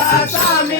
Sasami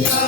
Yeah.